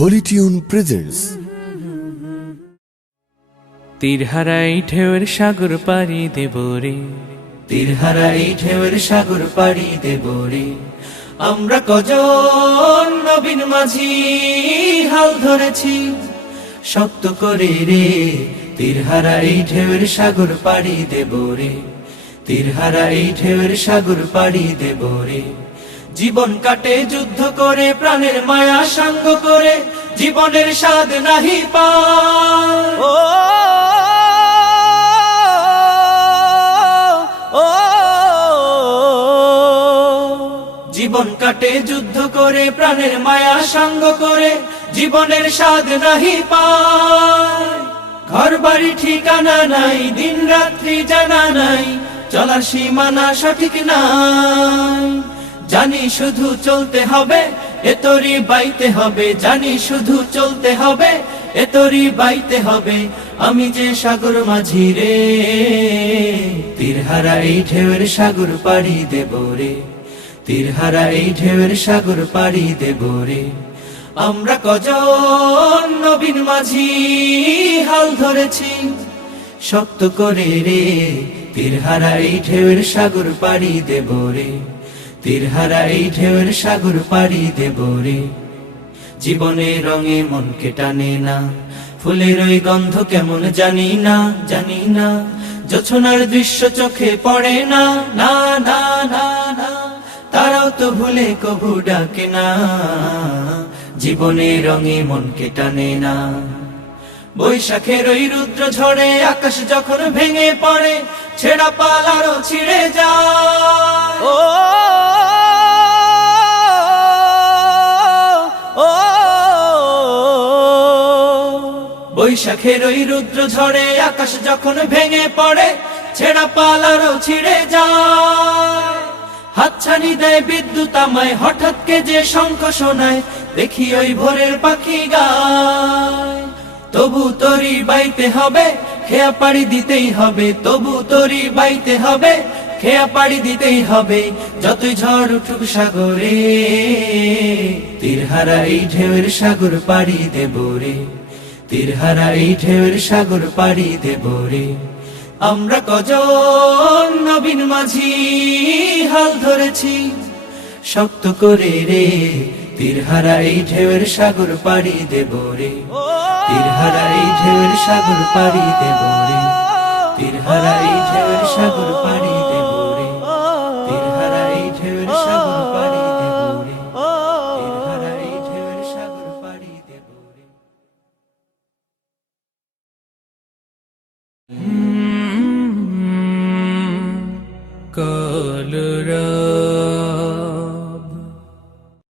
Holi tune presents. তীরহারাই ঢেউয়ের সাগর পাড়ি দেব রে, তীরহারাই ঢেউয়ের সাগর পাড়ি দেব রে। আমরা কজন নবীন মাঝি হাল ধরেছি শক্ত করে রে। তীরহারাই ঢেউয়ের সাগর পাড়ি দেব রে, তীরহারাই ঢেউয়ের সাগর পাড়ি দেব রে। জীবন কাটে যুদ্ধ করে, প্রাণের মায়া সাঙ্গ করে, জীবনের স্বাদ নাহি পায়। ও জীবন কাটে যুদ্ধ করে, প্রাণের মায়া সাঙ্গ করে, জীবনের স্বাদ নাহি পায়। ঘর বাড়ি ঠিকানা নাই, দিন রাত্রি জানা নাই, চলার সীমানা সঠিক নাই। জানি শুধু চলতে হবে, এতরি বাইতে হবে, জানি শুধু চলতে হবে, এতরি বাইতে হবে। আমি যে সাগর মাঝি রে, তীরহারাই ঢেউয়ের সাগর পাড়ি দেব রে, তীরহারাই ঢেউয়ের সাগর পাড়ি দেব রে। আমরা কজন নবীন মাঝি হাল ধরেছি শক্ত করে রে। তীরহারাই ঢেউয়ের সাগর পাড়ি দেব রে, তীরহারাই ঢেউয়ের সাগর পাড়ি দেব রে। জীবনের রঙে মনকে টানে না, ফুলের ওই গন্ধ কেমন জানি না, জানি না। জোছনার দৃশ্য চোখে পড়ে না, না না না না। তারাও তো ভুলে কবু ডাকে না, জীবনের রঙে মনকে টানে না। বৈশাখের ওই রুদ্র ঝড়ে আকাশ যখন ভেঙে পড়ে, ছেঁড়া পাল আরো ছিঁড়ে যায়। ও বৈশাখের ওই রুদ্র ঝড়ে আকাশ যখন ভেঙে পড়ে, ছেঁড়া পাল আরো ছিঁড়ে যায়। হাতছানি দেয় বিদ্যুৎ আমায়, হঠাৎ কে যে শঙ্খ শোনায়, দেখি ওই ভোরের পাখি গায়। তবু তরি বাইতে হবে, খেয়া পাড়ি দিতেই হবে, তবু তরি বাইতে হবে, খেয়া পাড়ি দিতেই হবে। যতই ঝড় উঠুক সাগরে, তীরহারাই ঢেউয়ের সাগর পাড়ি দেব রে, তীরহারাই ঢেউয়ের সাগর পাড়ি দেব রে। আমরা কজন নবীন মাঝি হাল ধরেছি শক্ত করে রে। তীরহারাই ঢেউয়ের সাগর পাড়ি দেব রে, তীরহারাই ঢেউয়ের সাগর পাড়ি দেব রে, তীরহারাই ঢেউয়ের সাগর পাড়ি দেব রে, তীরহারাই ঢেউয়ের সাগর পাড়ি দেব রে, তীরহারাই ঢেউয়ের সাগর পাড়ি দেব রে। কলরা